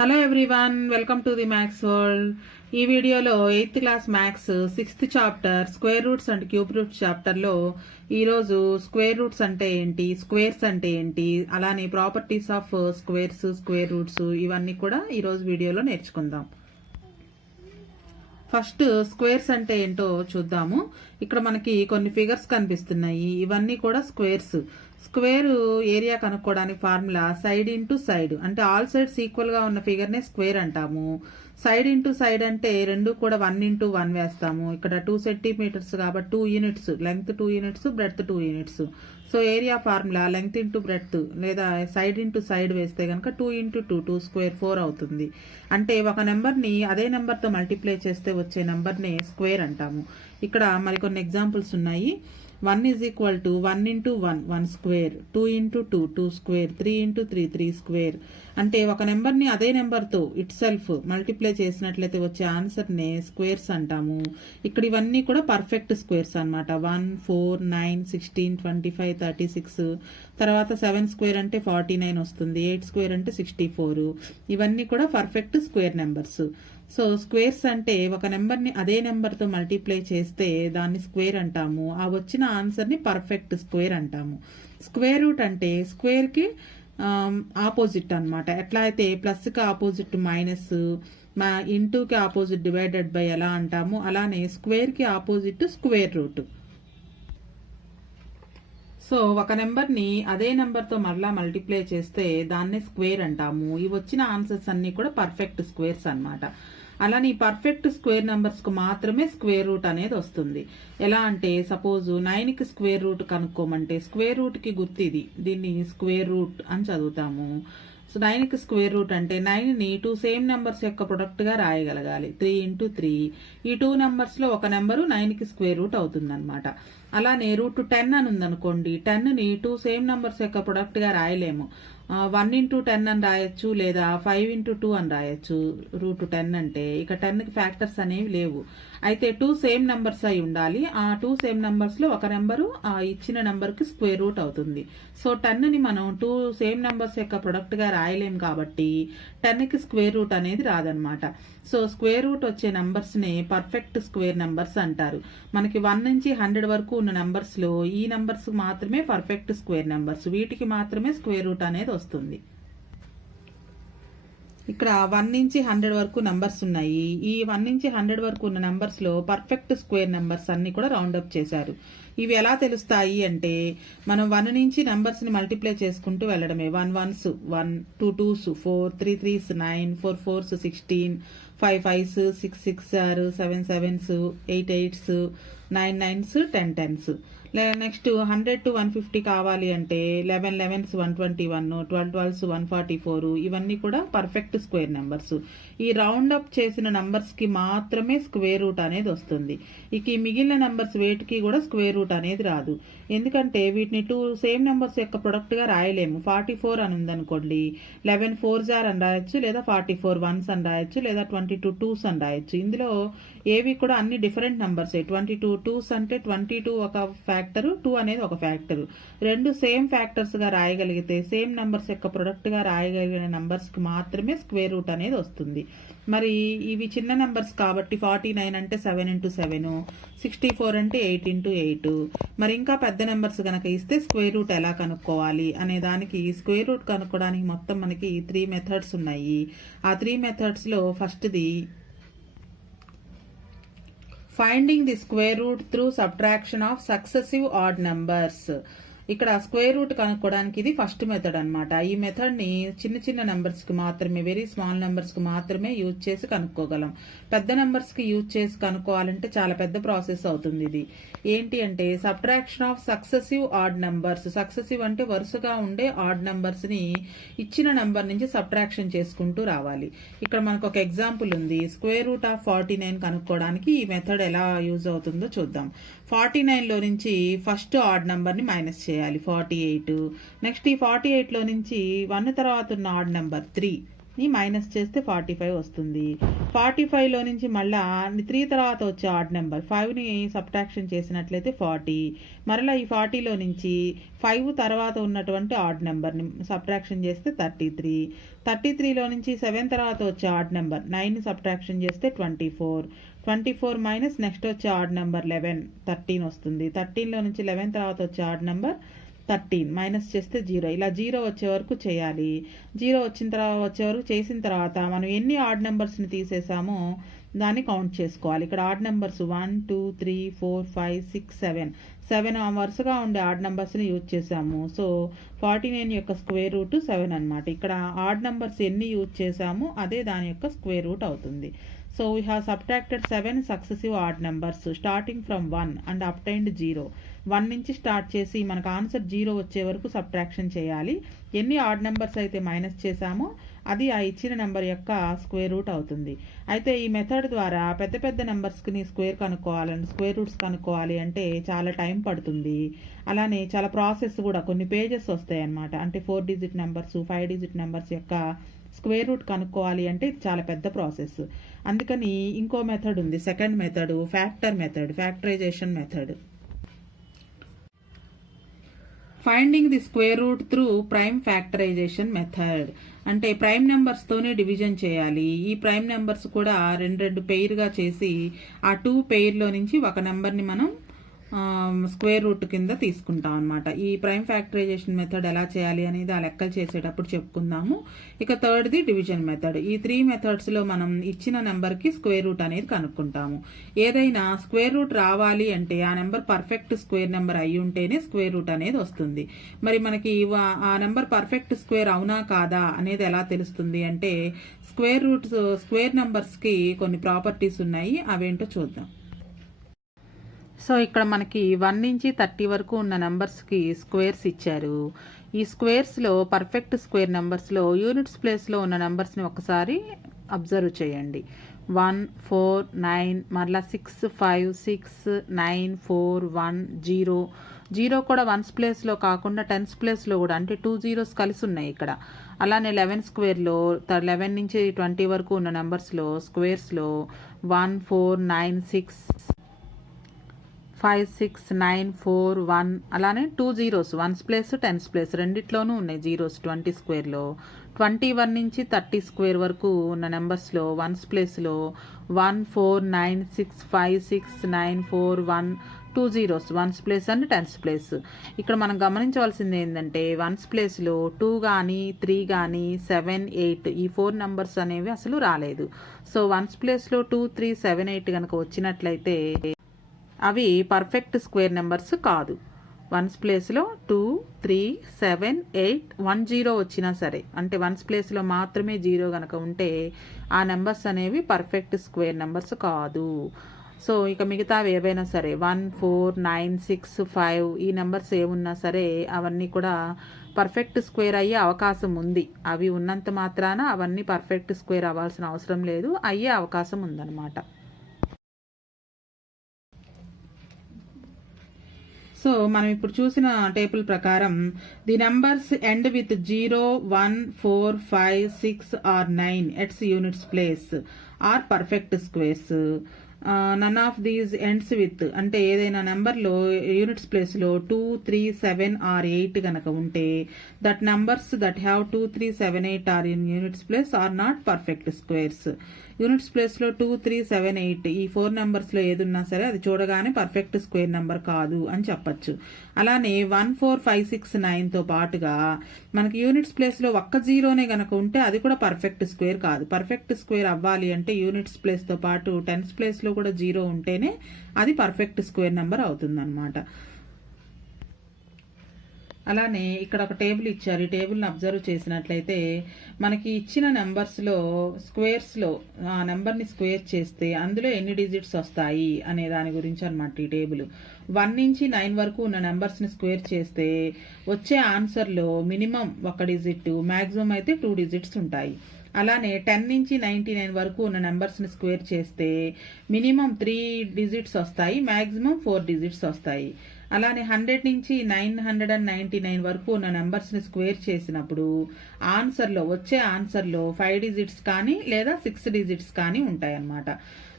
Hello everyone, welcome to the maths world. ఈ వీడియోలో 8th class maths 6th chapter square roots and cube roots చాప్టర్లో ఈరోజు square roots అంటే ఏంటి, squares అంటే ఏంటి, అలానే properties of squares, square roots ఇవన్నీ కూడా ఈరోజు వీడియోలో నేర్చుకుందాం. ఫస్ట్ స్క్వేర్స్ అంటే ఏంటో చూద్దాము. ఇక్కడ మనకి కొన్ని ఫిగర్స్ కనిపిస్తున్నాయి. ఇవన్నీ కూడా స్క్వేర్స్. స్క్వేర్ ఏరియా కనుక్కోవడానికి ఫార్ములా సైడ్ ఇంటూ సైడ్, అంటే ఆల్ సైడ్స్ ఈక్వల్ గా ఉన్న ఫిగర్ నే స్క్వేర్ అంటాము. సైడ్ ఇంటూ సైడ్ అంటే రెండు కూడా 1 ఇంటూ 1 వేస్తాము. ఇక్కడ 2 సెంటీమీటర్స్ కాబట్టి 2 units, length 2 units, breadth 2 units. So area formula length into breadth లేదా సైడ్ ఇంటూ సైడ్ వేస్తే కనుక 2 ఇంటూ 2 2 స్క్వేర్ 4 అవుతుంది. అంటే ఒక నెంబర్ని అదే నెంబర్తో మల్టిప్లై చేస్తే వచ్చే నెంబర్ని స్క్వేర్ అంటాము. ఇక్కడ మరికొన్ని ఎగ్జాంపుల్స్ ఉన్నాయి. 1 is equal to 1 into 1 1 square, 2 into 2 2 square, 3 into 3 3 square. అంటే ఒక నెంబర్ని అదే నెంబర్తో ఇట్ సెల్ఫ్ మల్టిప్లై చేసినట్లయితే వచ్చే ఆన్సర్నే స్క్వేర్స్ అంటాము. ఇక్కడ ఇవన్నీ కూడా పర్ఫెక్ట్ స్క్వేర్స్ అనమాట. 1 4 9 16 25 36, తర్వాత 7 స్క్వేర్ అంటే 49 వస్తుంది, 8 స్క్వేర్ అంటే 64. ఇవన్నీ కూడా perfect square numbers. So squares అంటే ఒక నెంబర్ని అదే నెంబర్తో మల్టిప్లై చేస్తే దాన్ని స్క్వేర్ అంటాము. ఆ వచ్చిన ఆన్సర్ని పర్ఫెక్ట్ స్క్వేర్ అంటాము. స్క్వేర్ రూట్ అంటే స్క్వేర్కి ఆపోజిట్ అనమాట. ఎట్లా అయితే ప్లస్కి ఆపోజిట్ మైనస్, ఇంటూకి ఆపోజిట్ డివైడెడ్ బై ఎలా అంటాము, అలానే స్క్వేర్కి ఆపోజిట్ స్క్వేర్ రూట్. సో ఒక నెంబర్ని అదే నెంబర్తో మరలా మల్టిప్లై చేస్తే దాన్నే స్క్వేర్ అంటాము. ఇవి వచ్చిన ఆన్సర్స్ అన్ని కూడా పర్ఫెక్ట్ స్క్వేర్స్ అన్నమాట. అలానే ఈ పర్ఫెక్ట్ స్క్వేర్ నెంబర్స్కు మాత్రమే స్క్వేర్ రూట్ అనేది వస్తుంది. ఎలా అంటే సపోజ్ 9కి స్క్వేర్ రూట్ కనుక్కోమంటే స్క్వేర్ రూట్కి గుర్తు ఇది, దీన్ని స్క్వేర్ రూట్ అని చదువుతాము. సో 9కి స్క్వేర్ రూట్ అంటే 9ని 2 సేమ్ నెంబర్స్ యొక్క ప్రొడక్ట్ గా రాయగలగాలి. 3 ఇంటూ 3. ఈ 2 నెంబర్స్ లో ఒక నెంబరు 9కి స్క్వేర్ రూట్ అవుతుంది అనమాట. అలానే రూట్ 10 అని ఉందనుకోండి, 10ని 2 సేమ్ నెంబర్స్ యొక్క ప్రొడక్ట్ గా రాయలేము. 1 ఇంటూ 10 అని రాయొచ్చు, లేదా 5 ఇంటూ 2 అని రాయొచ్చు. రూట్ 10 అంటే ఇక 10కి ఫ్యాక్టర్స్ అనేవి లేవు. అయితే 2 సేమ్ నెంబర్స్ అయి ఉండాలి. ఆ 2 సేమ్ నెంబర్స్ లో ఒక నెంబరు ఆ ఇచ్చిన నెంబర్ కి స్క్వేర్ రూట్ అవుతుంది. సో 10ని మనం 2 సేమ్ నెంబర్స్ యొక్క ప్రొడక్ట్ గా రాయలేం కాబట్టి 10కి స్క్వేర్ రూట్ అనేది రాదనమాట. సో స్క్వేర్ రూట్ వచ్చే నెంబర్స్ ని పర్ఫెక్ట్ స్క్వేర్ నెంబర్స్ అంటారు. మనకి 1 నుంచి 100 వరకు ఉన్న నెంబర్స్ లో ఈ నెంబర్స్ మాత్రమే పర్ఫెక్ట్ స్క్వేర్ నెంబర్స్. వీటికి మాత్రమే స్క్వేర్ రూట్ అనేది వస్తుంది. ఇక్కడ 1 నుంచి 100 వరకు నంబర్స్ ఉన్నాయి. ఈ 1 నుంచి 100 వరకు ఉన్న నంబర్స్ లో పర్ఫెక్ట్ స్క్వేర్ నంబర్స్ అన్ని కూడా రౌండప్ చేశారు. ఇవి ఎలా తెలుస్తాయి అంటే మనం 1 నుంచి నంబర్స్ ని మల్టిప్లై చేసుకుంటూ వెళ్ళడమే. 1 1s 1, 2 2s 4, 3 3s 9, 4 4s 16, 5 5s 6 6s 7 7s 8 8s 9 9s 10 10s. Next 100 to 150 కావాలి అంటే 11 11s 121, 12 12s 144. ఇవన్నీ కూడా పర్ఫెక్ట్ స్క్వేర్ నెంబర్స్. ఈ రౌండ్ అప్ చేసిన నంబర్స్ కి మాత్రమే స్క్వేర్ రూట్ అనేది వస్తుంది. ఇక ఈ మిగిలిన నంబర్స్ వేటికి కూడా స్క్వేర్ రూట్ అనేది రాదు. ఎందుకంటే వీటిని 2 సేమ్ నెంబర్స్ యొక్క ప్రొడక్ట్ గా రాయలేము. 44 అని ఉందనుకోండి, 11 4s అని రాయొచ్చు, లేదా 44 1s అని రాయొచ్చు, లేదా 22 2s అని రాయొచ్చు. ఇందులో ఏవి కూడా అన్ని డిఫరెంట్ నంబర్స్. 22 2s అంటే 22 ఒక ఫ్యాక్టర్, 2 అనేది ఒక ఫ్యాక్టర్. రెండు సేమ్ ఫ్యాక్టర్స్ గా రాయగలిగితే సేమ్ నంబర్స్ యొక్క ప్రొడక్ట్ గా రాయగలిగిన నంబర్స్ కి మాత్రమే స్క్వేర్ రూట్ అనేది వస్తుంది. మరి ఇవి చిన్న నెంబర్స్ కాబట్టి 49 అంటే 7 ఇంటూ 7, 64 అంటే 8 ఇంటూ 8. మరి ఇంకా పెద్ద నెంబర్స్ కనుక ఇస్తే స్క్వేర్ రూట్ ఎలా కనుక్కోవాలి అనే దానికి స్క్వేర్ రూట్ కనుక్కోవడానికి మొత్తం మనకి 3 మెథడ్స్ ఉన్నాయి. ఆ 3 మెథడ్స్ లో ఫస్ట్ది finding the square root through subtraction of successive odd numbers. ఇక్కడ స్క్వేర్ రూట్ కనుక్కోవడానికి ఇది ఫస్ట్ మెథడ్ అనమాట. ఈ మెథడ్ ని చిన్న చిన్న నెంబర్స్ కి మాత్రమే, వెరీ స్మాల్ నెంబర్స్ కి మాత్రమే యూజ్ చేసి కనుక్కోగలం. పెద్ద నెంబర్స్ కి యూజ్ చేసి కనుక్కోవాలంటే చాలా పెద్ద ప్రాసెస్ అవుతుంది. ఇది ఏంటి అంటే subtraction of successive odd numbers. Successive అంటే వరుసగా ఉండే ఆడ్ నెంబర్స్ ని ఇచ్చిన నెంబర్ నుంచి సబ్ట్రాక్షన్ చేసుకుంటూ రావాలి. ఇక్కడ మనకు ఒక ఎగ్జాంపుల్ ఉంది. స్క్వేర్ రూట్ ఆఫ్ 49 కనుక్కోవడానికి ఈ మెథడ్ ఎలా యూజ్ అవుతుందో చూద్దాం. 49 లో నుంచి ఫస్ట్ ఆడ్ నెంబర్ ని మైనస్ చేయాలి, 48. నెక్స్ట్ ఈ 48 లో నుంచి 1 తర్వాత ఉన్న ఆడ్ నెంబర్ 3, మైనస్ చేస్తే 45 వస్తుంది. 45లో నుంచి మళ్ళీ 3 తర్వాత వచ్చే ఆడ్ నెంబర్ 5ని సబ్ట్రాక్షన్ చేసినట్లయితే 40. మరలా ఈ 40లో నుంచి 5 తర్వాత ఉన్నటువంటి ఆడ్ నెంబర్ని సబ్ట్రాక్షన్ చేస్తే 33. 33లో నుంచి 7 తర్వాత వచ్చే ఆడ్ నెంబర్ 9ని సబ్ట్రాక్షన్ చేస్తే 24 మైనస్ నెక్స్ట్ వచ్చే ఆడ్ నెంబర్ 13 వస్తుంది. 13లో నుంచి 11 తర్వాత వచ్చే ఆడ్ నెంబర్ 13 మైనస్ చేస్తే 0. ఇలా 0 వచ్చే వరకు చేయాలి. 0 వచ్చే వరకు చేసిన తర్వాత మనం ఎన్ని ఆడ్ నెంబర్స్ని తీసేసామో దాన్ని కౌంట్ చేసుకోవాలి. ఇక్కడ ఆడ్ నెంబర్స్ 1 2 3 4 5 6 7 వరుసగా ఉండే ఆడ్ నెంబర్స్ని యూజ్ చేసాము. సో 49 యొక్క స్క్వేర్ రూట్ 7 అనమాట. ఇక్కడ ఆడ్ నెంబర్స్ ఎన్ని యూజ్ చేసామో అదే దాని యొక్క స్క్వేర్ రూట్ అవుతుంది. So we have subtracted 7 successive odd numbers starting from 1 and obtained 0. 1 నుంచి స్టార్ట్ చేసి మనకు ఆన్సర్ 0 వచ్చే వరకు సబ్ట్రాక్షన్ చేయాలి. ఎన్ని ఆడ్ నెంబర్స్ అయితే మైనస్ చేసామో అది ఆ ఇచ్చిన నెంబర్ యొక్క స్క్వేర్ రూట్ అవుతుంది. అయితే ఈ మెథడ్ ద్వారా పెద్ద పెద్ద నెంబర్స్కి స్క్వేర్ రూట్స్ కనుక్కోవాలి అంటే చాలా టైం పడుతుంది. అలానే చాలా ప్రాసెస్ కూడా కొన్ని పేజెస్ వస్తాయి అన్నమాట. అంటే 4 డిజిట్ నెంబర్స్ 5 డిజిట్ నెంబర్స్ యొక్క స్క్వేర్ రూట్ కనుక్కోవాలి అంటే ఇది చాలా పెద్ద ప్రాసెస్. అందుకని ఇంకో మెథడ్ ఉంది, second method factorization method. Finding the square root through prime factorization method. అంటే ప్రైమ్ నెంబర్స్తోనే డివిజన్ చేయాలి. ఈ ప్రైమ్ నెంబర్స్ కూడా రెండు పెయిర్గా చేసి ఆ 2 పెయిర్లో నుంచి ఒక నెంబర్ని మనం స్క్వేర్ రూట్ కింద తీసుకుంటాం అనమాట. ఈ ప్రైమ్ ఫ్యాక్టరైజేషన్ మెథడ్ ఎలా చేయాలి అనేది ఆ లెక్కలు చేసేటప్పుడు చెప్పుకుందాము. ఇక థర్డ్ది డివిజన్ మెథడ్. ఈ 3 మెథడ్స్లో మనం ఇచ్చిన నెంబర్కి స్క్వేర్ రూట్ అనేది కనుక్కుంటాము. ఏదైనా స్క్వేర్ రూట్ రావాలి అంటే ఆ నెంబర్ పర్ఫెక్ట్ స్క్వేర్ నెంబర్ అయి ఉంటేనే స్క్వేర్ రూట్ అనేది వస్తుంది. మరి మనకి ఆ నెంబర్ పర్ఫెక్ట్ స్క్వేర్ అవునా కాదా అనేది ఎలా తెలుస్తుంది అంటే స్క్వేర్ నెంబర్స్కి కొన్ని ప్రాపర్టీస్ ఉన్నాయి, అవేంటో చూద్దాం. సో ఇక్కడ మనకి 1 నుంచి 30 వరకు ఉన్న నెంబర్స్కి స్క్వేర్స్ ఇచ్చారు. ఈ స్క్వేర్స్లో పర్ఫెక్ట్ స్క్వేర్ నెంబర్స్లో యూనిట్స్ ప్లేస్లో ఉన్న నెంబర్స్ని ఒకసారి అబ్జర్వ్ చేయండి. 1 4 9 మరలా 6 5 6 9 4 1 0 కూడా 1s ప్లేస్లో కాకుండా 10s ప్లేస్లో కూడా, అంటే 2 zeros కలిసి ఉన్నాయి ఇక్కడ. అలానే 11 స్క్వేర్లో 11 నుంచి 20 వరకు ఉన్న నెంబర్స్లో స్క్వేర్స్లో 1 4 9 6 5 6 9 4 1 అలానే 2 zeros 1s place 10s place రెండిట్లోనూ ఉన్నాయి జీరోస్. 20 స్క్వేర్లో 21 నుంచి 30 స్క్వేర్ వరకు ఉన్న నెంబర్స్లో 1s ప్లేస్లో 1 4 9 6 5 6 9 4 1 2 zeros 1s place and 10s place. ఇక్కడ మనం గమనించవలసింది ఏంటంటే 1s ప్లేస్లో 2 కానీ 3 కానీ 7 8 ఈ 4 నెంబర్స్ అనేవి అసలు రాలేదు. సో 1s ప్లేస్లో 2 3 7 8 కనుక వచ్చినట్లయితే అవి పర్ఫెక్ట్ స్క్వేర్ నెంబర్స్ కాదు. 1s ప్లేస్లో 2 3 7 8 1 0 వచ్చినా సరే, అంటే 1s ప్లేస్లో మాత్రమే 0 కనుక ఉంటే ఆ నెంబర్స్ అనేవి పర్ఫెక్ట్ స్క్వేర్ నెంబర్స్ కాదు. సో ఇక మిగతావి ఏవైనా సరే 1 4 9 6 5 ఈ నెంబర్స్ ఏమున్నా సరే అవన్నీ కూడా పర్ఫెక్ట్ స్క్వేర్ అయ్యే అవకాశం ఉంది. అవి ఉన్నంత మాత్రాన అవన్నీ పర్ఫెక్ట్ స్క్వేర్ అవ్వాల్సిన అవసరం లేదు, అయ్యే అవకాశం ఉందన్నమాట. సో మనం ఇప్పుడు చూసిన టేబుల్ ప్రకారం the numbers end with 0 1 4 5 6 or 9 at its units place are perfect squares. None of these ends with అంటే ఏదైనా నెంబర్లో యూనిట్స్ ప్లేస్లో 2 3 7 or 8 కనుక ఉంటే that numbers that have 2 3 7 8 are in units place are not perfect squares. Units ప్లేస్లో 2 3 7 8 ఈ 4 నెంబర్స్లో ఏదున్నా సరే అది చూడగానే పర్ఫెక్ట్ స్క్వేర్ నెంబర్ కాదు అని చెప్పచ్చు. అలానే 1 4 5 6 9తో పాటుగా మనకి యూనిట్స్ ప్లేస్లో ఒక్క జీరోనే కనుక ఉంటే అది కూడా పర్ఫెక్ట్ స్క్వేర్ కాదు. పర్ఫెక్ట్ స్క్వేర్ అవ్వాలి అంటే యూనిట్స్ ప్లేస్తో పాటు 10s ప్లేస్లో కూడా 0 ఉంటేనే అది పర్ఫెక్ట్ స్క్వేర్ నెంబర్ అవుతుందన్నమాట. అలానే ఇక్కడ ఒక టేబుల్ ఇచ్చారు. ఈ టేబుల్ని అబ్జర్వ్ చేసినట్లయితే మనకి ఇచ్చిన నెంబర్స్లో స్క్వేర్స్లో ఆ నెంబర్ని స్క్వేర్ చేస్తే అందులో ఎన్ని డిజిట్స్ వస్తాయి అనే దాని గురించి అనమాట ఈ టేబుల్. 1 నుంచి 9 వరకు ఉన్న నెంబర్స్ని స్క్వేర్ చేస్తే వచ్చే ఆన్సర్లో మినిమం 1 డిజిట్, మ్యాక్సిమం అయితే 2 డిజిట్స్ ఉంటాయి. అలానే 10 నుంచి 99 వరకు ఉన్న నెంబర్స్ని స్క్వేర్ చేస్తే మినిమం 3 డిజిట్స్ వస్తాయి, మ్యాక్సిమం 4 డిజిట్స్ వస్తాయి. అలానే 100 నుంచి 999 వరకు ఉన్న నెంబర్స్ని స్క్వేర్ చేసినప్పుడు వచ్చే ఆన్సర్లో 5 డిజిట్స్ కానీ లేదా 6 డిజిట్స్ కానీ ఉంటాయన్నమాట.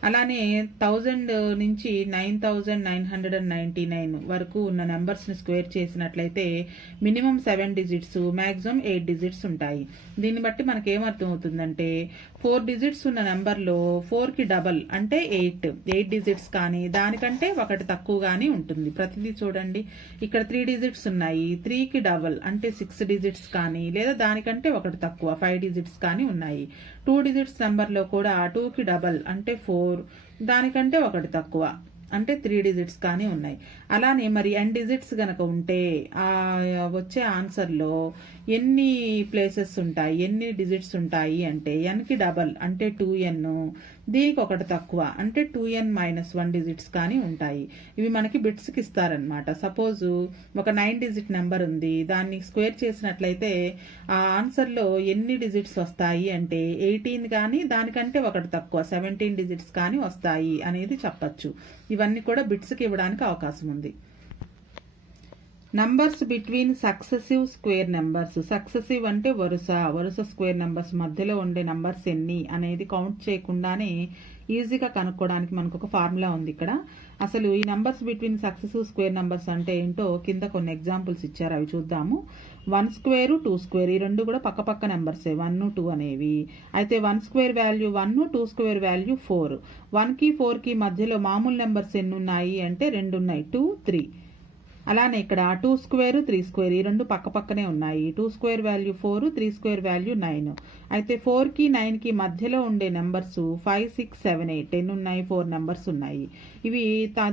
అలానే 1000 నుంచి 9999 వరకు ఉన్న నెంబర్స్ని స్క్వేర్ చేసినట్లయితే మినిమం 7 డిజిట్స్, మ్యాక్సిమం 8 డిజిట్స్ ఉంటాయి. దీన్ని బట్టి మనకి ఏమర్థం అవుతుందంటే 4 డిజిట్స్ ఉన్న నెంబర్లో 4కి డబల్ అంటే 8 డిజిట్స్ కానీ దానికంటే ఒకటి తక్కువ కానీ ఉంటుంది. ప్రతిదీ చూడండి, ఇక్కడ 3 డిజిట్స్ ఉన్నాయి, 3కి డబల్ అంటే 6 డిజిట్స్ కానీ లేదా దానికంటే ఒకటి తక్కువ 5 డిజిట్స్ కానీ ఉన్నాయి. 2 డిజిట్స్ నెంబర్లో కూడా 2కి డబల్ అంటే 4, దానికంటే ఒకటి తక్కువ అంటే 3 డిజిట్స్ కానీ ఉన్నాయి. అలానే మరి n డిజిట్స్ గనక ఉంటే వచ్చే ఆన్సర్లో ఎన్ని ప్లేసెస్ ఉంటాయి, ఎన్ని డిజిట్స్ ఉంటాయి అంటే nకి డబల్ అంటే 2n, దీనికి ఒకటి తక్కువ అంటే 2n-1 డిజిట్స్ కానీ ఉంటాయి. ఇవి మనకి బిట్స్కి ఇస్తారనమాట. సపోజ్ ఒక 9 డిజిట్ నెంబర్ ఉంది, దాన్ని స్క్వేర్ చేసినట్లయితే ఆ ఆన్సర్లో ఎన్ని డిజిట్స్ వస్తాయి అంటే 18 కానీ దానికంటే ఒకటి తక్కువ 17 డిజిట్స్ కానీ వస్తాయి అనేది చెప్పచ్చు. ఇవన్నీ కూడా బిట్స్కి ఇవ్వడానికి అవకాశం ఉంది. Numbers between successive square numbers. Successive అంటే వరుస స్క్వేర్ నెంబర్స్ మధ్యలో ఉండే నెంబర్స్ ఎన్ని అనేది కౌంట్ చేయకుండానే ఈజీగా కనుక్కోవడానికి మనకు ఒక ఫార్ములా ఉంది ఇక్కడ. అసలు ఈ numbers between successive square numbers అంటే ఏంటో కింద కొన్ని ఎగ్జాంపుల్స్ ఇచ్చారు, అవి చూద్దాము. 1 స్క్వేర్ 2 స్క్వేర్, ఈ రెండు కూడా పక్క పక్క నెంబర్సే 1 2 అనేవి. అయితే 1 స్క్వేర్ వాల్యూ 1, 2 స్క్వేర్ వాల్యూ 4. 1కి 4కి మధ్యలో మామూలు నెంబర్స్ ఎన్ని ఉన్నాయి అంటే 2 ఉన్నాయి, 2 3. అలానే ఇక్కడ 2 స్క్వేర్ 3 స్క్వేర్, ఈ రెండు పక్క పక్కనే ఉన్నాయి. 2 స్క్వేర్ వాల్యూ 4, 3 స్క్వేర్ వాల్యూ 9. అయితే 4కి 9కి మధ్యలో ఉండే నెంబర్స్ 5 6 7 8, 10 ఉన్నాయి, 4 నెంబర్స్ ఉన్నాయి. ఇవి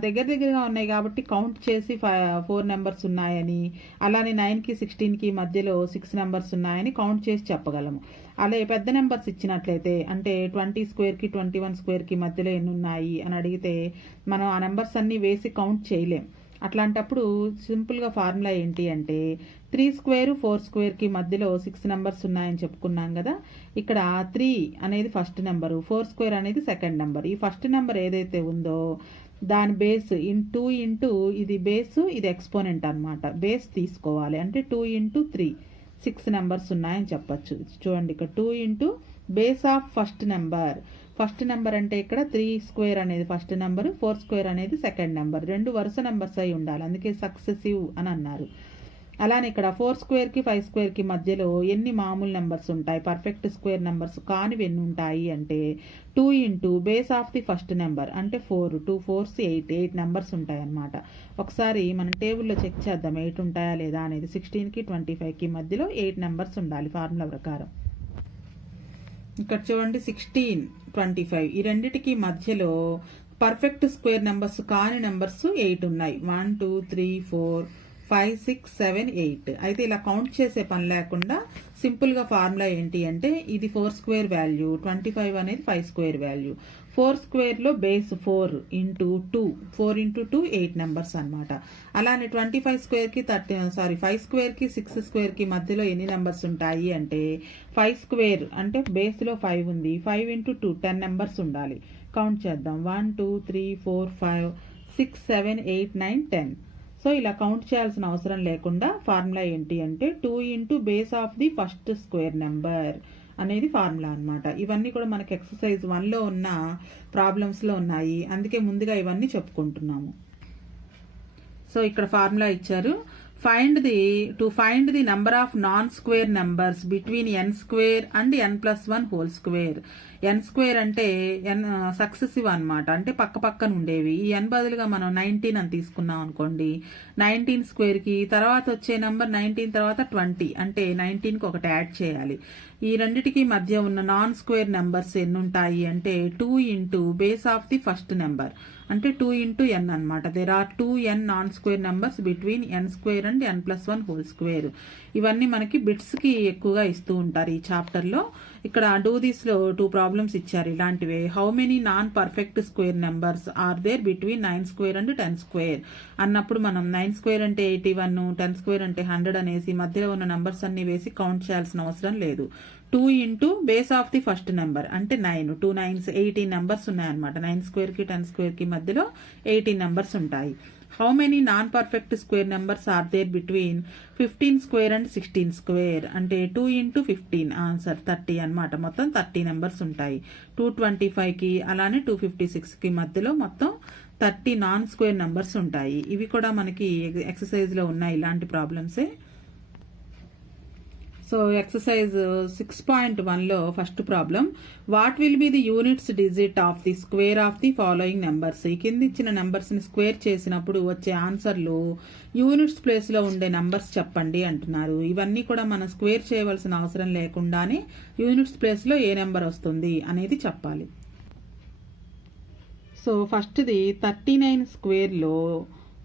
దగ్గరగా ఉన్నాయి కాబట్టి కౌంట్ చేసి 4 నెంబర్స్ ఉన్నాయని, అలానే 9కి 16కి మధ్యలో 6 నెంబర్స్ ఉన్నాయని కౌంట్ చేసి చెప్పగలము. అలాగే పెద్ద నెంబర్స్ ఇచ్చినట్లయితే అంటే 20 స్క్వేర్కి 21 స్క్వేర్కి మధ్యలో ఎన్ని ఉన్నాయి అని అడిగితే మనం ఆ నెంబర్స్ అన్ని వేసి కౌంట్ చేయలేం. అట్లాంటప్పుడు సింపుల్గా ఫార్ములా ఏంటి అంటే 3 స్క్వేర్ 4 స్క్వేర్కి మధ్యలో 6 నెంబర్స్ ఉన్నాయని చెప్పుకున్నాం కదా. ఇక్కడ 3 అనేది ఫస్ట్ నెంబరు, 4 స్క్వేర్ అనేది సెకండ్ నెంబర్. ఈ ఫస్ట్ నెంబర్ ఏదైతే ఉందో దాని బేస్ 2 ఇంటూ ఇది బేస్, ఇది ఎక్స్పోనెంట్ అనమాట. బేస్ తీసుకోవాలి అంటే 2 ఇంటూ 3, 6 నెంబర్స్ ఉన్నాయని చెప్పచ్చు. చూడండి ఇక్కడ 2 into base of first number. First number అంటే ఇక్కడ 3 స్క్వేర్ అనేది ఫస్ట్ నెంబర్, 4 స్క్వేర్ అనేది సెకండ్ నెంబర్. రెండు వరుస నెంబర్స్ అయి ఉండాలి, అందుకే సక్సెసివ్ అని అన్నారు. అలానే ఇక్కడ 4 స్క్వేర్కి 5 స్క్వేర్కి మధ్యలో ఎన్ని మామూలు నెంబర్స్ ఉంటాయి, పర్ఫెక్ట్ స్క్వేర్ నెంబర్స్ కానివి ఎన్ని ఉంటాయి అంటే 2 into base of the first number అంటే 4, 2 4s 8 నెంబర్స్ ఉంటాయి అన్నమాట. ఒకసారి మనం టేబుల్లో చెక్ చేద్దాం 8 ఉంటాయా లేదా అనేది. 16కి 25కి మధ్యలో 8 నెంబర్స్ ఉండాలి ఫార్ములా ప్రకారం. ఇక్కడ చూడండి 16 25 ఈ రెండిటికి మధ్యలో పర్ఫెక్ట్ స్క్వేర్ నెంబర్స్ కాని నెంబర్స్ 8 ఉన్నాయి. 1 2 3 4 5 6 7 8. అయితే ఇలా కౌంట్ చేసే పని లేకుండా సింపుల్గా ఫార్ములా ఏంటి అంటే ఇది 4 స్క్వేర్ వాల్యూ, 25 అనేది 5 స్క్వేర్ వాల్యూ. 4 స్క్వేర్లో బేస్ 4 ఇంటూ 2, 4 ఇంటూ 2 8 నెంబర్స్ అనమాట. అలానే 25 స్క్వేర్కి 5 స్క్వేర్కి 6 స్క్వేర్కి మధ్యలో ఎన్ని నెంబర్స్ ఉంటాయి అంటే 5 స్క్వేర్ అంటే బేస్లో 5 ఉంది, 5 ఇంటూ 2 10 నెంబర్స్ ఉండాలి. కౌంట్ చేద్దాం 1 2 3 4 5 6 7 8 9 10. సో ఇలా కౌంట్ చేయాల్సిన అవసరం లేకుండా ఫార్ములా ఏంటి అంటే 2 into base of the first square number అనేది ఫార్ములా అనమాట. ఇవన్నీ కూడా మనకి ఎక్సర్సైజ్ 1లో ఉన్న ప్రాబ్లమ్స్లో ఉన్నాయి, అందుకే ముందుగా ఇవన్నీ చెప్పుకుంటున్నాము. సో ఇక్కడ ఫార్ములా ఇచ్చారు. to find the number of non-square numbers between n square and n+1 whole square. n square అంటే n సక్సెసివ్ అనమాట, అంటే పక్క పక్కన ఉండేవి. ఈ n బదులుగా మనం 19 అని తీసుకున్నాం అనుకోండి. 19 స్క్వేర్కి తర్వాత వచ్చే నెంబర్ 19 తర్వాత 20 అంటే 19కి ఒకటి యాడ్ చేయాలి. ఈ రెండిటికి మధ్య ఉన్న నాన్ స్క్వేర్ నెంబర్స్ ఎన్ని ఉంటాయి అంటే 2 into base of the first number అంటే 2 ఇంటూ n అనమాట. There are 2n non square numbers between n square and n+1 whole square. ఇవన్నీ మనకి బిట్స్కి ఎక్కువగా ఇస్తూ ఉంటారు ఈ చాప్టర్లో. ఇక్కడ డూ దిస్లో 2 ప్రాబ్లమ్స్ ఇచ్చారు ఇలాంటివే. How many non perfect square numbers are there between 9 square and 10 square అన్నప్పుడు మనం 9 స్క్వేర్ అంటే 81, 10 స్క్వేర్ అంటే 100 అనేసి మధ్యలో ఉన్న నెంబర్స్ అన్ని వేసి కౌంట్ చేయాల్సిన అవసరం లేదు. 2 into base of the first number అంటే 9, 2 9s 18 నెంబర్స్ ఉన్నాయన్నమాట. 9 స్క్వేర్కి 10 స్క్వేర్కి మధ్యలో 18 నెంబర్స్ ఉంటాయి. How many non perfect square numbers are there between 15 square and 16 square అంటే 2 into 15 ఆన్సర్ 30 అనమాట. మొత్తం 30 నెంబర్స్ ఉంటాయి. 225కి అలానే 256కి మధ్యలో మొత్తం 30 నాన్ స్క్వేర్ నెంబర్స్ ఉంటాయి. ఇవి కూడా మనకి ఎక్సర్సైజ్లో ఉన్నాయి ఇలాంటి ప్రాబ్లమ్సే. సో ఎక్సర్సైజ్ 6.1లో first problem, what will be the units digit of the square of the following numbers. ఈ కింద ఇచ్చిన నెంబర్స్ని స్క్వేర్ చేసినప్పుడు వచ్చే ఆన్సర్లు యూనిట్స్ ప్లేస్లో ఉండే నెంబర్స్ చెప్పండి అంటున్నారు. ఇవన్నీ కూడా మనం స్క్వేర్ చేయవలసిన అవసరం లేకుండానే యూనిట్స్ ప్లేస్లో ఏ నెంబర్ వస్తుంది అనేది చెప్పాలి. సో ఫస్ట్ది 39 స్క్వేర్లో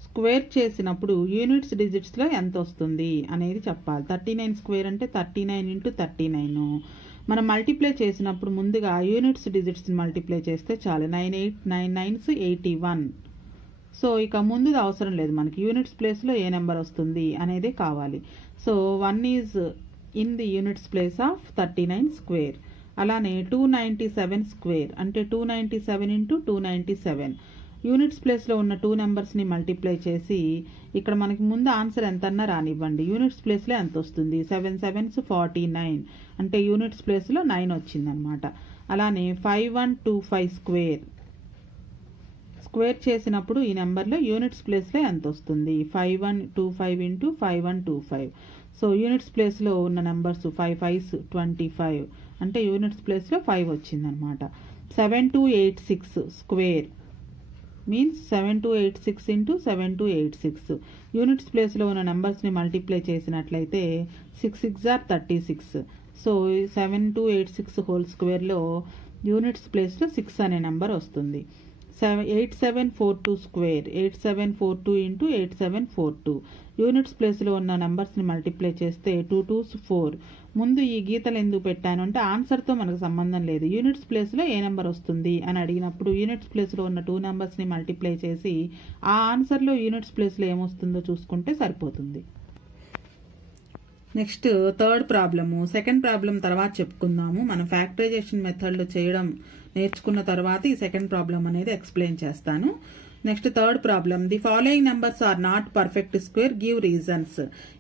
స్క్వేర్ చేసినప్పుడు యూనిట్స్ డిజిట్స్లో ఎంత వస్తుంది అనేది చెప్పాలి. 39 స్క్వేర్ అంటే 39 into 39. మనం మల్టిప్లై చేసినప్పుడు ముందుగా యూనిట్స్ డిజిట్స్ని మల్టిప్లై చేస్తే చాలు. 9 9s 81. సో ఇక ముందుది అవసరం లేదు మనకి, యూనిట్స్ ప్లేస్లో ఏ నెంబర్ వస్తుంది అనేదే కావాలి. So 1 is in the units place of 39 square. అలానే 297 స్క్వేర్ అంటే 297 into 297. యూనిట్స్ ప్లేస్లో ఉన్న 2 నెంబర్స్ని మల్టిప్లై చేసి ఇక్కడ మనకి ముందు ఆన్సర్ ఎంతన్నా రానివ్వండి, యూనిట్స్ ప్లేస్లో ఎంత వస్తుంది. 7 7s 49 అంటే యూనిట్స్ ప్లేస్లో 9 వచ్చిందనమాట. అలానే 5125 స్క్వేర్ చేసినప్పుడు ఈ నెంబర్లో యూనిట్స్ ప్లేస్లో ఎంత వస్తుంది. 5125 into 5125. సో యూనిట్స్ ప్లేస్లో ఉన్న నెంబర్స్ 5 5s 25 అంటే యూనిట్స్ ప్లేస్లో 5 వచ్చిందనమాట. 7286 స్క్వేర్ మీన్స్ 7286 into 7286. యూనిట్స్ ప్లేస్లో ఉన్న నెంబర్స్ని మల్టిప్లై చేసినట్లయితే 6 6s are 36. సో 7286 హోల్ స్క్వేర్లో యూనిట్స్ ప్లేస్లో 6 అనే నెంబర్ వస్తుంది. 8742 స్క్వేర్ 8742 into 8742. యూనిట్స్ ప్లేస్లో ఉన్న నెంబర్స్ని మల్టిప్లై చేస్తే 2 2s 4. ముందు ఈ గీతలు ఎందుకు పెట్టాను అంటే ఆన్సర్తో మనకు సంబంధం లేదు, యూనిట్స్ ప్లేస్లో ఏ నెంబర్ వస్తుంది అని అడిగినప్పుడు యూనిట్స్ ప్లేస్లో ఉన్న 2 నెంబర్స్ని మల్టిప్లై చేసి ఆ ఆన్సర్లో యూనిట్స్ ప్లేస్లో ఏమొస్తుందో చూసుకుంటే సరిపోతుంది. Next third problem. Second problem తర్వాత చెప్పుకుందాము. మనం ఫ్యాక్టరైజేషన్ మెథడ్లో చేయడం నేర్చుకున్న తర్వాత ఈ సెకండ్ ప్రాబ్లం అనేది ఎక్స్ప్లెయిన్ చేస్తాను. Next third problem, the following numbers are not perfect square, give reasons.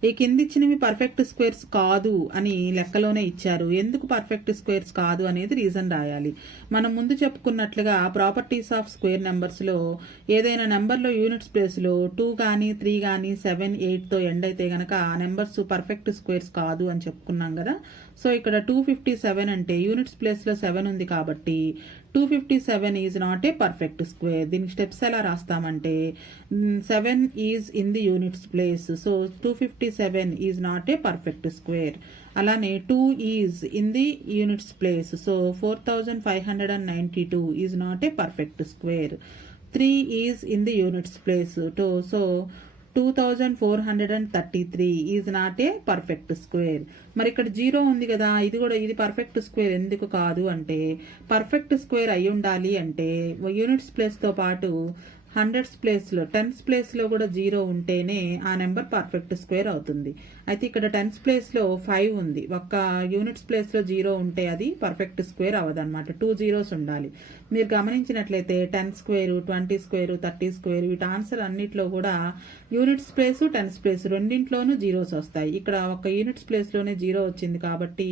ఈ కింద ఇచ్చినవి పర్ఫెక్ట్ స్క్వేర్స్ కాదు అని లెక్కలోనే ఇచ్చారు. ఎందుకు పర్ఫెక్ట్ స్క్వేర్స్ కాదు అనేది రీజన్ రాయాలి. మనం ముందు చెప్పుకున్నట్లుగా ప్రాపర్టీస్ ఆఫ్ స్క్వేర్ నెంబర్స్లో ఏదైనా నెంబర్లో యూనిట్స్ ప్లేస్లో 2 కానీ 3 కానీ 7 8తో ఎండ్ అయితే గనక ఆ నెంబర్స్ పర్ఫెక్ట్ స్క్వేర్స్ కాదు అని చెప్పుకున్నాం కదా. సో ఇక్కడ 257 అంటే యూనిట్స్ ప్లేస్లో 7 ఉంది కాబట్టి 257 is not a perfect square. దీనికి స్టెప్స్ ఎలా రాస్తామంటే 7 is in the units place. So 257 is not a perfect square. అలానే 2 is in the units place. So 4592 is not a perfect square. 3 is in the units place. So 2433 is not a perfect square. మరి ఇక్కడ 0 ఉంది కదా, ఇది perfect square ఎందుకు కాదు అంటే perfect square అయి ఉండాలి అంటే యూనిట్స్ ప్లేస్తో పాటు హండ్రెడ్స్ ప్లేస్లో 10s ప్లేస్లో కూడా 0 ఉంటేనే ఆ నెంబర్ పర్ఫెక్ట్ స్క్వేర్ అవుతుంది. అయితే ఇక్కడ 10s ప్లేస్లో 5 ఉంది, ఒక్క యూనిట్స్ ప్లేస్లో 0 ఉంటే అది పర్ఫెక్ట్ స్క్వేర్ అవ్వదన్నమాట. 2 zeros ఉండాలి. మీరు గమనించినట్లయితే 10 స్క్వేర్ 20 స్క్వేర్ 30 స్క్వేర్ వీటి ఆన్సర్ అన్నిట్లో కూడా యూనిట్స్ ప్లేస్ 10s ప్లేస్ రెండింట్లోనూ జీరోస్ వస్తాయి. ఇక్కడ ఒక యూనిట్స్ ప్లేస్లోనే 0 వచ్చింది కాబట్టి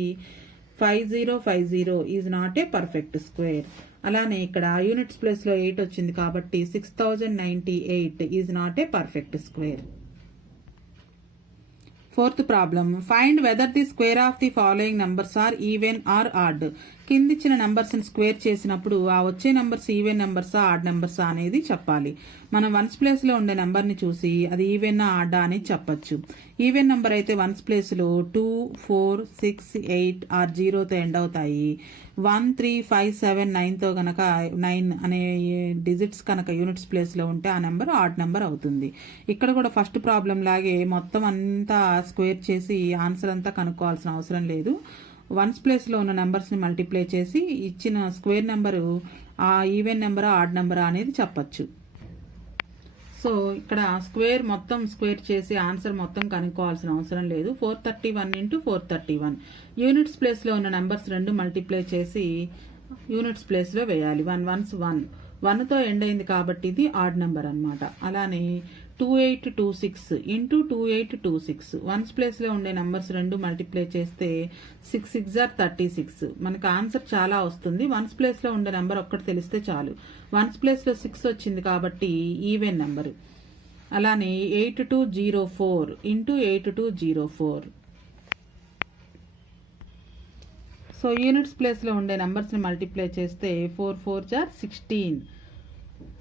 5050 is not a perfect square. అలానే ఇక్కడ యూనిట్స్ ప్లేస్లో 8 వచ్చింది కాబట్టి 6098 is not a perfect square. Fourth problem, find whether the square of the following numbers are even or odd. కిందిచ్చిన నెంబర్స్ని స్క్వేర్ చేసినప్పుడు ఆ వచ్చే నెంబర్స్ ఈవెన్ నెంబర్సా ఆడ్ నెంబర్సా అనేది చెప్పాలి. మనం 1s ప్లేస్లో ఉండే నెంబర్ని చూసి అది ఈవెన్ ఆడా అనేది చెప్పచ్చు. ఈవెన్ నెంబర్ అయితే 1s ప్లేస్లో 2 4 6 8 ఆర్ 0తో ఎండ్ అవుతాయి. 1 3 5 7 9తో గనక 9 అనే డిజిట్స్ కనుక యూనిట్స్ ప్లేస్లో ఉంటే ఆ నెంబర్ ఆడ్ నెంబర్ అవుతుంది. ఇక్కడ కూడా ఫస్ట్ ప్రాబ్లం లాగే మొత్తం అంతా స్క్వేర్ చేసి ఆన్సర్ అంతా కనుక్కోవాల్సిన అవసరం లేదు. 1s ప్లేస్లో ఉన్న నెంబర్స్ని మల్టిప్లై చేసి ఇచ్చిన స్క్వేర్ నెంబరు ఆ ఈవెన్ నెంబరా ఆడ్ నెంబరా అనేది చెప్పచ్చు. సో ఇక్కడ మొత్తం స్క్వేర్ చేసి ఆన్సర్ మొత్తం కనుక్కోవాల్సిన అవసరం లేదు. 431 into 431 యూనిట్స్ ప్లేస్లో ఉన్న నెంబర్స్ 2 మల్టిప్లై చేసి యూనిట్స్ ప్లేస్లో వేయాలి. 1 1s 1 1తో ఎండ్ అయింది కాబట్టి ఇది ఆడ్ నెంబర్ అనమాట. అలానే 2826 ఇంటూ 2826 వన్స్ ప్లేస్లో ఉండే నెంబర్స్ రెండు మల్టిప్లై చేస్తే 6 6 ఆర్ 36. మనకు ఆన్సర్ చాలా వస్తుంది. వన్స్ ప్లేస్లో ఉండే నెంబర్ ఒక్కటి తెలిస్తే చాలు. వన్స్ ప్లేస్లో 6 వచ్చింది కాబట్టి ఈవెన్ నెంబర్. అలానే 8204 ఇంటూ 8204. సో యూనిట్స్ ప్లేస్లో ఉండే నెంబర్స్ని మల్టిప్లై చేస్తే 4 4 జార్ 16.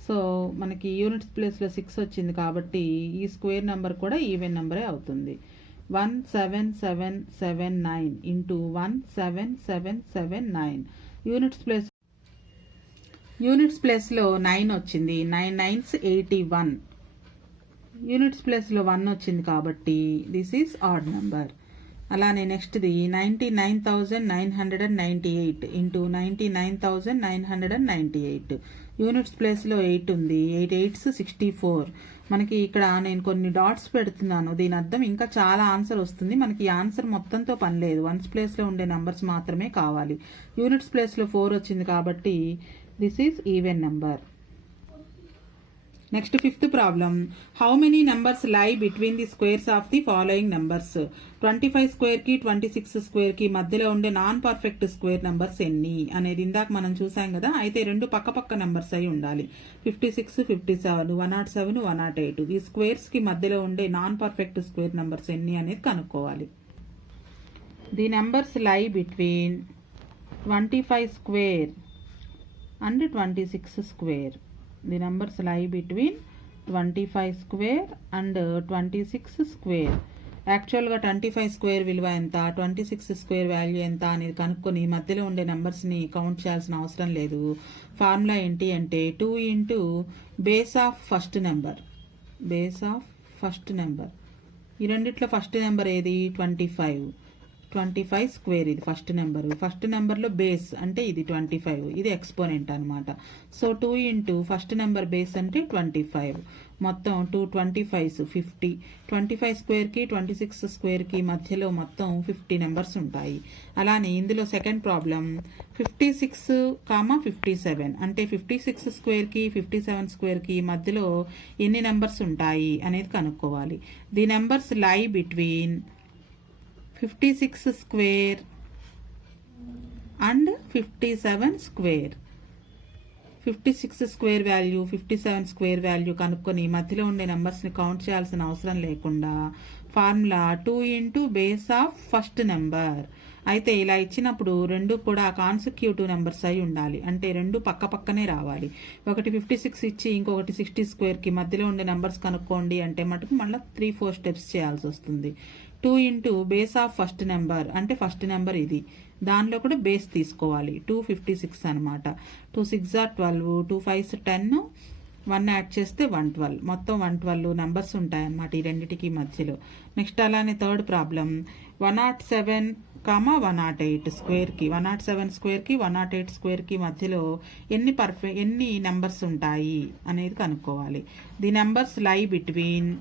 సో మనకి యూనిట్స్ ప్లేస్లో 6 వచ్చింది కాబట్టి ఈ స్క్వేర్ నెంబర్ కూడా ఈవెన్ నెంబరే అవుతుంది. 17779 ఇంటూ 17779. యూనిట్స్ ప్లేస్లో 9 వచ్చింది. 9 9s 81. యూనిట్స్ ప్లేస్లో 1 వచ్చింది కాబట్టి దిస్ ఈజ్ ఆడ్ నెంబర్. అలానే నెక్స్ట్ది 99,998 ఇంటూ 99,998. యూనిట్స్ ప్లేస్లో 8 ఉంది. 8 8s 64. మనకి ఇక్కడ నేను కొన్ని డాట్స్ పెడుతున్నాను. దీని అర్థం ఇంకా చాలా ఆన్సర్ వస్తుంది. మనకి ఈ ఆన్సర్ మొత్తంతో పని లేదు. వన్స్ ప్లేస్లో ఉండే నెంబర్స్ మాత్రమే కావాలి. యూనిట్స్ ప్లేస్లో 4 వచ్చింది కాబట్టి this is even number. Next fifth problem. How many numbers lie between the squares of the following numbers? 25 స్క్వేర్కి 26 స్క్వేర్కి మధ్యలో ఉండే నాన్ పర్ఫెక్ట్ స్క్వేర్ నెంబర్స్ ఎన్ని అనేది ఇందాక మనం చూసాం కదా. అయితే రెండు పక్క నెంబర్స్ అయి ఉండాలి. 56 57 107 108. ఈ స్క్వేర్స్కి మధ్యలో ఉండే నాన్ పర్ఫెక్ట్ స్క్వేర్ నెంబర్స్ ఎన్ని అనేది కనుక్కోవాలి. The numbers lie between 25 square and 26 square. The numbers lie between 25 square and 26 square. యాక్చువల్గా 25 స్క్వేర్ విలువ ఎంత, 26 స్క్వేర్ వాల్యూ ఎంత అనేది కనుక్కొని మధ్యలో ఉండే నెంబర్స్ని కౌంట్ చేయాల్సిన అవసరం లేదు. ఫార్ములా ఏంటి అంటే 2 into base of first number. ఈ రెండిట్లో ఫస్ట్ నెంబర్ ఏది? 25 స్క్వేర్. ఇది ఫస్ట్ నెంబర్లో బేస్ అంటే ఇది 25, ఇది ఎక్స్పోనెంట్ అనమాట. So 2 into first number base అంటే 25. మొత్తం 2 25s 50. 25 స్క్వేర్కి 26 స్క్వేర్కి మధ్యలో మొత్తం 50 నెంబర్స్ ఉంటాయి. అలానే ఇందులో సెకండ్ ప్రాబ్లం 56, 57 అంటే 56 స్క్వేర్కి 57 స్క్వేర్కి మధ్యలో ఎన్ని నెంబర్స్ ఉంటాయి అనేది కనుక్కోవాలి. The numbers lie between 56 square and 57 square. 56 square value 57 square value కనుక్కొని మధ్యలో ఉండే నెంబర్స్ని కౌంట్ చేయాల్సిన అవసరం లేకుండా formula 2 into base of first number. అయితే ఇలా ఇచ్చినప్పుడు రెండు కూడా కాన్సిక్యూటివ్ నెంబర్స్ అయి ఉండాలి. అంటే రెండు పక్కనే రావాలి. ఒకటి 56 ఇచ్చి ఇంకొకటి 60 స్క్వేర్కి మధ్యలో ఉండే నెంబర్స్ కనుక్కోండి అంటే మటుకు మళ్ళీ 3-4 స్టెప్స్ చేయాల్సి వస్తుంది. 2 into base of first number అంటే ఫస్ట్ నెంబర్ ఇది, దానిలో కూడా బేస్ తీసుకోవాలి. 256 అనమాట. 2 6 ఆర్ 12, 2 5s 10, 1 యాడ్ చేస్తే 112. మొత్తం 112 నెంబర్స్ ఉంటాయన్నమాట ఈ రెండింటికి మధ్యలో. నెక్స్ట్ అలానే థర్డ్ ప్రాబ్లం 107, 108 స్క్వేర్కి 107 స్క్వేర్కి 108 స్క్వేర్కి మధ్యలో ఎన్ని నెంబర్స్ ఉంటాయి అనేది కనుక్కోవాలి. The numbers lie between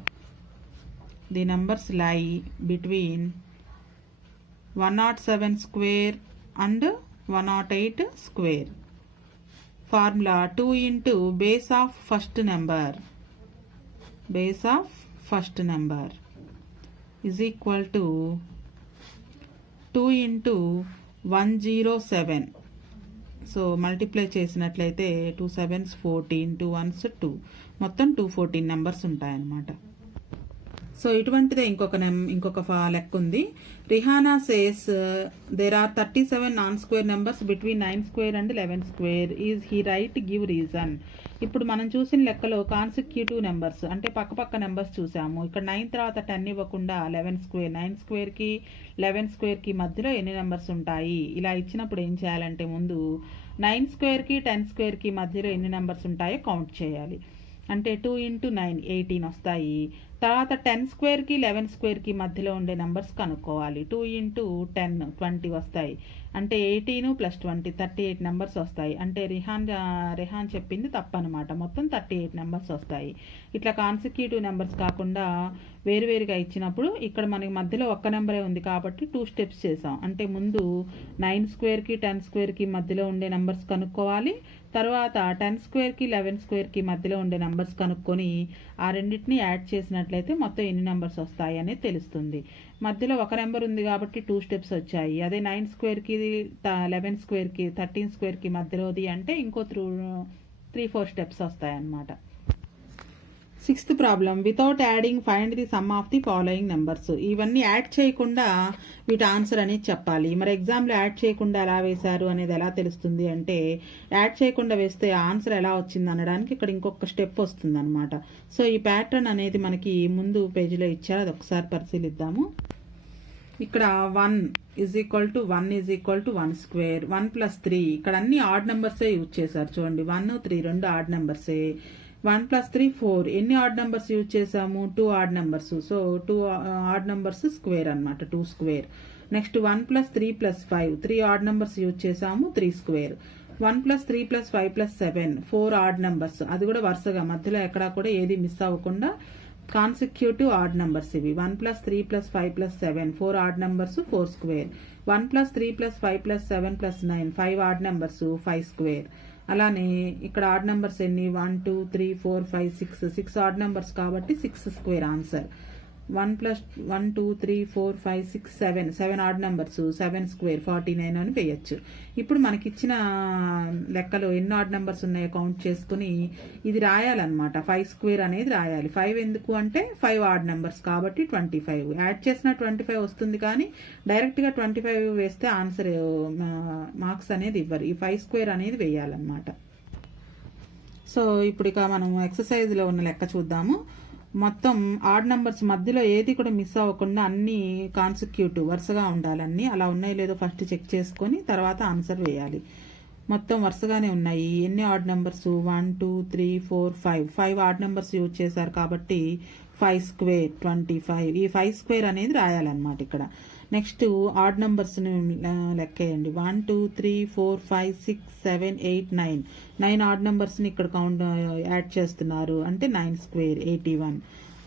107 square and 108 square. Formula 2 into base of first number is equal to 2 into 107. So multiply చేసినట్లయితే 2 7s 14, 2 1s 2, మొత్తం 214 నెంబర్స్ ఉంటాయన్నమాట. సో ఇటువంటిదే ఇంకొక లెక్క ఉంది. Rihanna says there are 37 non square numbers between 9 square and 11 square. Is he right? Give reason. ఇప్పుడు మనం చూసిన లెక్కలో కాన్సిక్యూటివ్ నెంబర్స్ అంటే పక్క నెంబర్స్ చూసాము. ఇక్కడ 9 తర్వాత 10 ఇవ్వకుండా 11 స్క్వేర్, 9 స్క్వేర్కి 11 స్క్వేర్కి మధ్యలో ఎన్ని నెంబర్స్ ఉంటాయి ఇలా ఇచ్చినప్పుడు ఏం చేయాలంటే ముందు 9 స్క్వేర్కి 10 స్క్వేర్కి మధ్యలో ఎన్ని నెంబర్స్ ఉంటాయో కౌంట్ చేయాలి. అంటే 2 ఇంటూ 9 18 వస్తాయి. తర్వాత 10 స్క్వేర్కి 11 స్క్వేర్కి మధ్యలో ఉండే నెంబర్స్ కనుక్కోవాలి. 2 ఇంటూ 10 20 వస్తాయి. అంటే 18 + 20 38 నెంబర్స్ వస్తాయి. అంటే రెహాన్ చెప్పింది తప్పనమాట. మొత్తం 38 నెంబర్స్ వస్తాయి. ఇట్లా కాన్సిక్యూటివ్ నెంబర్స్ కాకుండా వేరువేరుగా ఇచ్చినప్పుడు ఇక్కడ మనకి మధ్యలో ఒక్క నెంబరే ఉంది కాబట్టి 2 స్టెప్స్ చేసాం. అంటే ముందు 9 స్క్వేర్కి 10 స్క్వేర్కి మధ్యలో ఉండే నెంబర్స్ కనుక్కోవాలి. తర్వాత 10 స్క్వేర్కి 11 స్క్వేర్కి మధ్యలో ఉండే నెంబర్స్ కనుక్కొని ఆ రెండింటిని యాడ్ చేసినట్లయితే మొత్తం ఎన్ని నెంబర్స్ వస్తాయి అనేది తెలుస్తుంది. మధ్యలో ఒక నెంబర్ ఉంది కాబట్టి 2 స్టెప్స్ వచ్చాయి. అదే 9 స్క్వేర్కి 11 స్క్వేర్కి 13 స్క్వేర్కి మధ్యలోది అంటే ఇంకో 3-4 స్టెప్స్ వస్తాయి అన్నమాట. 6th problem, without adding find the some of the following numbers. ఇవన్నీ యాడ్ చేయకుండా వీటి ఆన్సర్ అనేది చెప్పాలి. మరి ఎగ్జామ్లో యాడ్ చేయకుండా ఎలా వేశారు అనేది ఎలా తెలుస్తుంది అంటే, యాడ్ చేయకుండా వేస్తే ఆన్సర్ ఎలా వచ్చింది అనడానికి ఇక్కడ ఇంకొక స్టెప్ వస్తుంది అనమాట. సో ఈ ప్యాటర్న్ అనేది మనకి ముందు పేజీలో ఇచ్చారు, అది ఒకసారి పరిశీలిద్దాము. ఇక్కడ 1 = 1 = 1 స్క్వేర్, 1 + 3 ఇక్కడ అన్ని ఆడ్ నెంబర్సే యూజ్ చేశారు. చూడండి 1, 3 రెండు ఆడ్ నెంబర్సే. 1 + 3 4 ఎన్ని ఆడ్ నెంబర్స్ యూజ్ చేసాము? 2 odd numbers. So 2 odd numbers square అనమాట, 2 square. Next 1 + 3 + 5 3 odd numbers use చేసాము, 3 స్క్వేర్. 1 + 3 + 5 + 7 4 ఆడ్ నెంబర్స్, అది కూడా వరుసగా మధ్యలో ఎక్కడా కూడా ఏది మిస్ అవ్వకుండా కాన్సిక్యూటివ్ ఆడ్ నెంబర్స్ ఇవి. 1 + 3 + 5 + 7 4 odd numbers, 4 square. 1 + 3 + 5 + 7 + 9 5 odd numbers, 5 square. అలానే ఇక్కడ ఆడ్ నెంబర్స్ ఎన్ని? 1 2 3 4 5 6 ఆడ్ నెంబర్స్ కాబట్టి 6 square answer. 1 + 1 2 3 4 5 6 7 odd numbers, 7 square 49 అని వేయచ్చు. ఇప్పుడు మనకిచ్చిన లెక్కలో ఎన్ని ఆడ్ నెంబర్స్ ఉన్నాయో కౌంట్ చేసుకుని ఇది రాయాలన్నమాట. 5 స్క్వేర్ అనేది రాయాలి. 5 ఎందుకు అంటే 5 ఆడ్ నెంబర్స్ కాబట్టి 25. యాడ్ చేసిన 25 వస్తుంది, కానీ డైరెక్ట్గా 25 వేస్తే ఆన్సర్ మార్క్స్ అనేది ఇవ్వరు. ఈ 5 స్క్వేర్ అనేది వేయాలన్నమాట. సో ఇప్పుడు ఇక మనం ఎక్సర్సైజ్లో ఉన్న లెక్క చూద్దాము. మొత్తం ఆడ్ నెంబర్స్ మధ్యలో ఏది కూడా మిస్ అవ్వకుండా అన్ని కాన్సిక్యూటివ్ వరుసగా ఉండాలన్నీ. అలా ఉన్నాయో లేదో ఫస్ట్ చెక్ చేసుకొని తర్వాత ఆన్సర్ వేయాలి. మొత్తం వరుసగానే ఉన్నాయి. ఎన్ని odd numbers? 1 2 3 4 5 odd numbers use చేశారు కాబట్టి 5 స్క్వేర్ 25. ఈ 5 స్క్వేర్ అనేది రాయాలన్నమాట ఇక్కడ. నెక్స్ట్ ఆడ్ నెంబర్స్ని లెక్కేయండి. 1 2 3 4 5 6 7 8 9 ఆడ్ నెంబర్స్ని ఇక్కడ యాడ్ చేస్తున్నారు అంటే 9 స్క్వేర్ 81.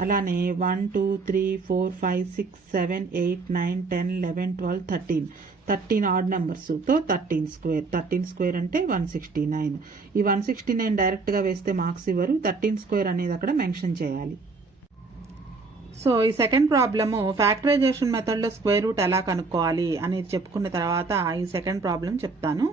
అలానే 1 2 3 4 5 6 7 8 9 10 11 12 13 ఆడ్ నెంబర్స్తో 13 స్క్వేర్. 13 స్క్వేర్ అంటే 169. ఈ 169 డైరెక్ట్గా వేస్తే మార్క్స్ ఇవ్వరు. 13 స్క్వేర్ అనేది అక్కడ మెన్షన్ చేయాలి. సో ఈ సెకండ్ ప్రాబ్లము ఫ్యాక్టరైజేషన్ మెథడ్లో స్క్వేర్ రూట్ ఎలా కనుక్కోవాలి అనేది చెప్పుకున్న తర్వాత ఈ సెకండ్ ప్రాబ్లం చెప్తాను.